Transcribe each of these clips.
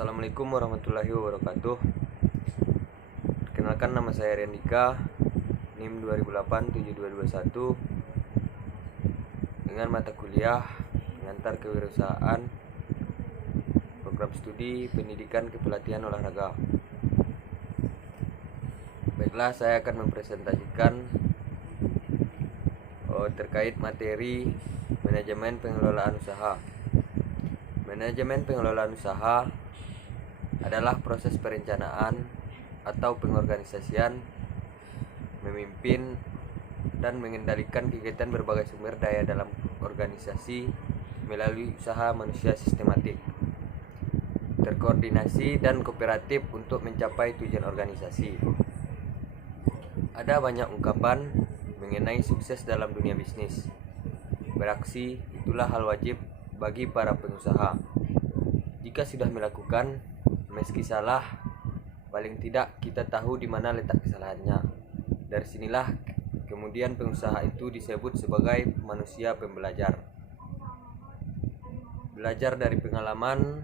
Assalamualaikum warahmatullahi wabarakatuh. Perkenalkan, nama saya Riandika, NIM 20087221, dengan mata kuliah Pengantar Kewirausahaan, Program Studi Pendidikan Kepelatihan Olahraga. Baiklah, saya akan mempresentasikan terkait materi manajemen pengelolaan usaha. Manajemen pengelolaan usaha adalah proses perencanaan atau pengorganisasian, memimpin dan mengendalikan kegiatan berbagai sumber daya dalam organisasi melalui usaha manusia sistematik, terkoordinasi dan kooperatif untuk mencapai tujuan organisasi. Ada banyak ungkapan mengenai sukses dalam dunia bisnis. Beraksi itulah hal wajib bagi para pengusaha. Jika sudah melakukan, meski salah, paling tidak kita tahu di mana letak kesalahannya. Dari sinilah kemudian pengusaha itu disebut sebagai manusia pembelajar. Belajar dari pengalaman,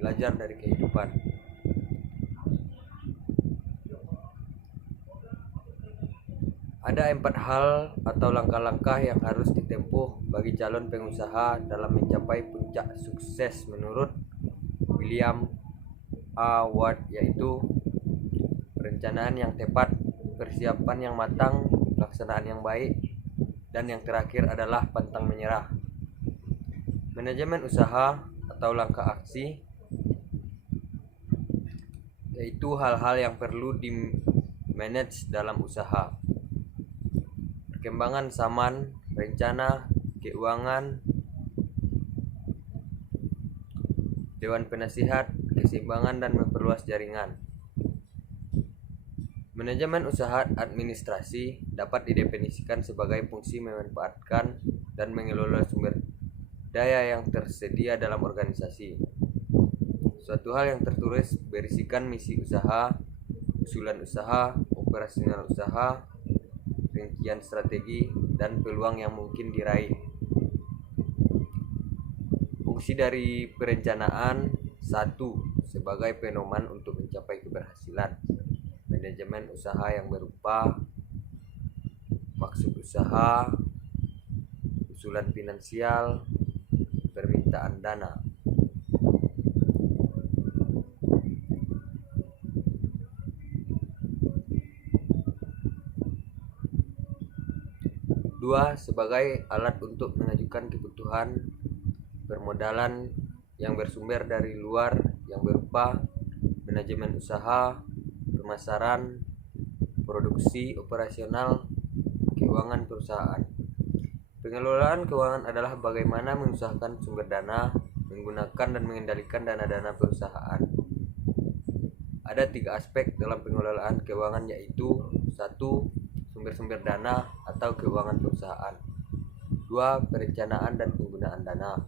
belajar dari kehidupan. Ada 4 hal atau langkah-langkah yang harus ditempuh bagi calon pengusaha dalam mencapai puncak sukses menurut William A. Ward, yaitu perencanaan yang tepat, persiapan yang matang, pelaksanaan yang baik, dan yang terakhir adalah pantang menyerah. Manajemen usaha atau langkah aksi yaitu hal-hal yang perlu di-manage dalam usaha. Perkembangan zaman, rencana, keuangan, dewan penasihat, keseimbangan dan memperluas jaringan. Manajemen usaha administrasi dapat didefinisikan sebagai fungsi memanfaatkan dan mengelola sumber daya yang tersedia dalam organisasi. Suatu hal yang tertulis berisikan misi usaha, usulan usaha, operasional usaha, rincian strategi, dan peluang yang mungkin diraih. Fungsi dari perencanaan: 1. Sebagai pedoman untuk mencapai keberhasilan. Manajemen usaha yang berupa maksud usaha, usulan finansial, permintaan dana. 2. Sebagai alat untuk mengajukan kebutuhan permodalan yang bersumber dari luar yang berupa manajemen usaha, pemasaran, produksi, operasional, keuangan perusahaan. Pengelolaan keuangan adalah bagaimana mengusahakan sumber dana, menggunakan dan mengendalikan dana-dana perusahaan. Ada 3 aspek dalam pengelolaan keuangan, yaitu 1. Sumber-sumber dana atau keuangan perusahaan. 2. Perencanaan dan penggunaan dana.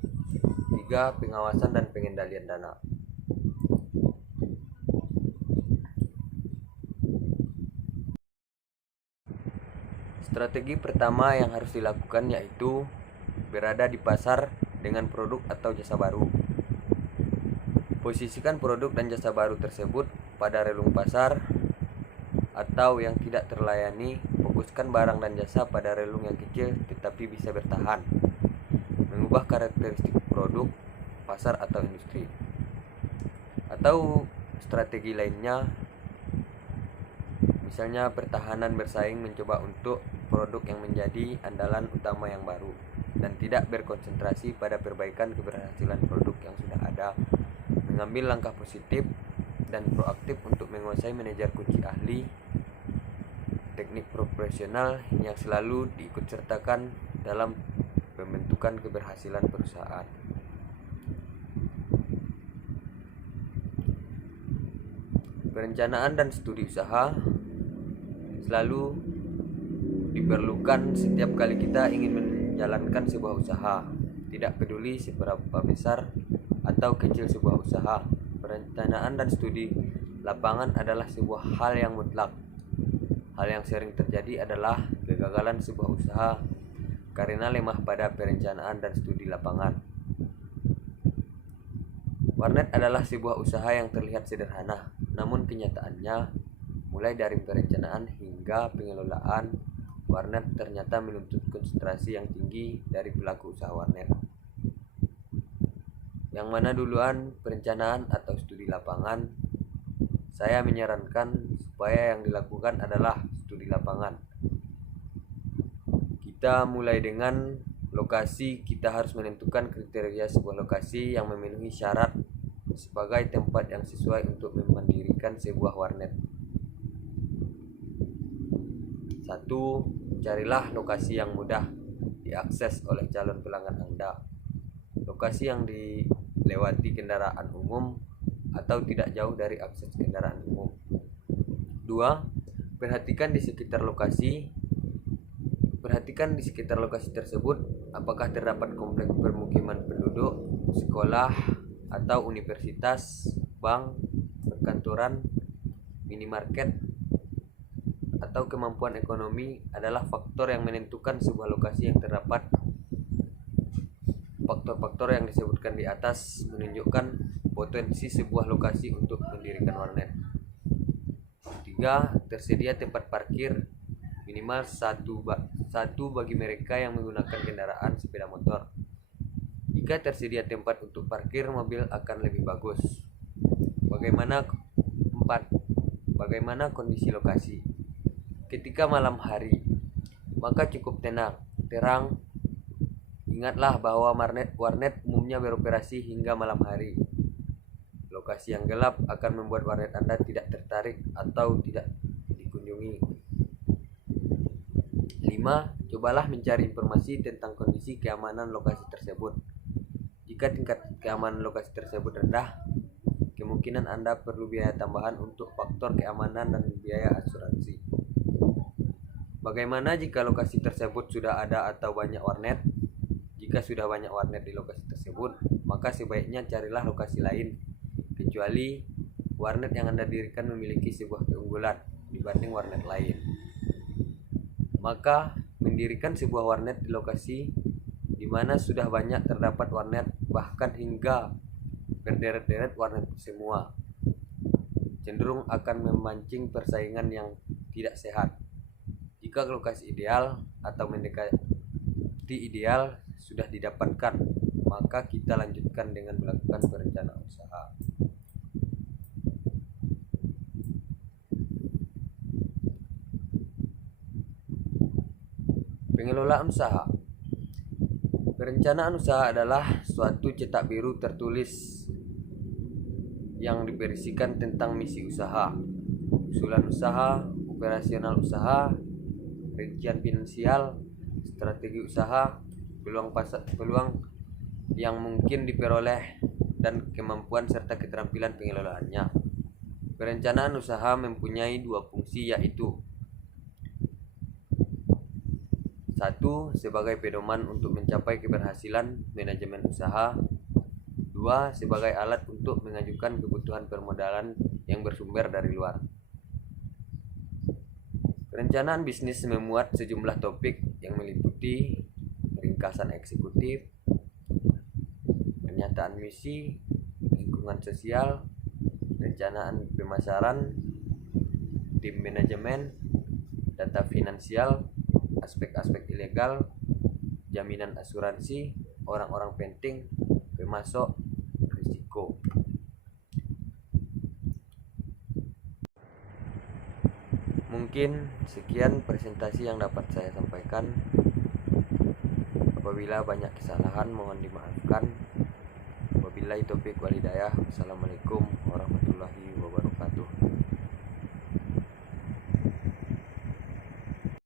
3. Pengawasan dan pengendalian dana. Strategi pertama yang harus dilakukan yaitu berada di pasar dengan produk atau jasa baru. Posisikan produk dan jasa baru tersebut pada relung pasar atau yang tidak terlayani. Fokuskan barang dan jasa pada relung yang kecil tetapi bisa bertahan. Mengubah karakteristik produk, pasar atau industri. Atau strategi lainnya, misalnya pertahanan bersaing, mencoba untuk produk yang menjadi andalan utama yang baru dan tidak berkonsentrasi pada perbaikan keberhasilan produk yang sudah ada. Mengambil langkah positif dan proaktif untuk menguasai manajer kunci ahli, teknik profesional yang selalu diikutsertakan dalam pembentukan keberhasilan perusahaan. Perencanaan dan studi usaha selalu diperlukan setiap kali kita ingin menjalankan sebuah usaha, tidak peduli seberapa besar atau kecil sebuah usaha. Perencanaan dan studi lapangan adalah sebuah hal yang mutlak. Hal yang sering terjadi adalah kegagalan sebuah usaha karena lemah pada perencanaan dan studi lapangan. Warnet adalah sebuah usaha yang terlihat sederhana, namun kenyataannya, mulai dari perencanaan hingga pengelolaan, warnet ternyata menuntut konsentrasi yang tinggi dari pelaku usaha warnet. Yang mana duluan, perencanaan atau studi lapangan? Saya menyarankan supaya yang dilakukan adalah studi lapangan. Kita mulai dengan lokasi. Kita harus menentukan kriteria sebuah lokasi yang memenuhi syarat sebagai tempat yang sesuai untuk mendirikan sebuah warnet. 1. Carilah lokasi yang mudah diakses oleh calon pelanggan Anda. Lokasi yang dilewati kendaraan umum atau tidak jauh dari akses kendaraan umum. 2. Perhatikan di sekitar lokasi tersebut apakah terdapat kompleks permukiman penduduk, sekolah atau universitas, bank, perkantoran, minimarket, atau kemampuan ekonomi adalah faktor yang menentukan sebuah lokasi yang terdapat. Faktor-faktor yang disebutkan di atas menunjukkan potensi sebuah lokasi untuk mendirikan warnet. 3. Tersedia tempat parkir minimal satu bagi mereka yang menggunakan kendaraan sepeda motor. Jika tersedia tempat untuk parkir mobil akan lebih bagus. 4. Bagaimana kondisi lokasi? Ketika malam hari, maka cukup terang. Ingatlah bahwa warnet umumnya beroperasi hingga malam hari. Lokasi yang gelap akan membuat warnet Anda tidak tertarik atau tidak dikunjungi. 5. Cobalah mencari informasi tentang kondisi keamanan lokasi tersebut. Jika tingkat keamanan lokasi tersebut rendah, kemungkinan Anda perlu biaya tambahan untuk faktor keamanan dan biaya asuransi. Bagaimana jika lokasi tersebut sudah ada atau banyak warnet? Jika sudah banyak warnet di lokasi tersebut, maka sebaiknya carilah lokasi lain, kecuali warnet yang Anda dirikan memiliki sebuah keunggulan dibanding warnet lain. Maka mendirikan sebuah warnet di lokasi di mana sudah banyak terdapat warnet, bahkan hingga berderet-deret warnet semua, cenderung akan memancing persaingan yang tidak sehat. Jika lokasi ideal atau mendekati ideal sudah didapatkan, maka kita lanjutkan dengan melakukan perencanaan usaha. Pengelolaan usaha. Perencanaan usaha adalah suatu cetak biru tertulis yang diberisikan tentang misi usaha, usulan usaha, operasional usaha, rincian finansial, strategi usaha, peluang yang mungkin diperoleh, dan kemampuan serta keterampilan pengelolaannya. Perencanaan usaha mempunyai dua fungsi, yaitu 1. Sebagai pedoman untuk mencapai keberhasilan manajemen usaha. 2. Sebagai alat untuk mengajukan kebutuhan permodalan yang bersumber dari luar. Perencanaan bisnis memuat sejumlah topik yang meliputi ringkasan eksekutif, pernyataan misi, lingkungan sosial, perencanaan pemasaran, tim manajemen, data finansial, aspek-aspek ilegal, jaminan asuransi, orang-orang penting, pemasok, risiko. Mungkin sekian presentasi yang dapat saya sampaikan. Apabila banyak kesalahan mohon dimaafkan. Wabillahi taufiq wal hidayah. Wassalamualaikum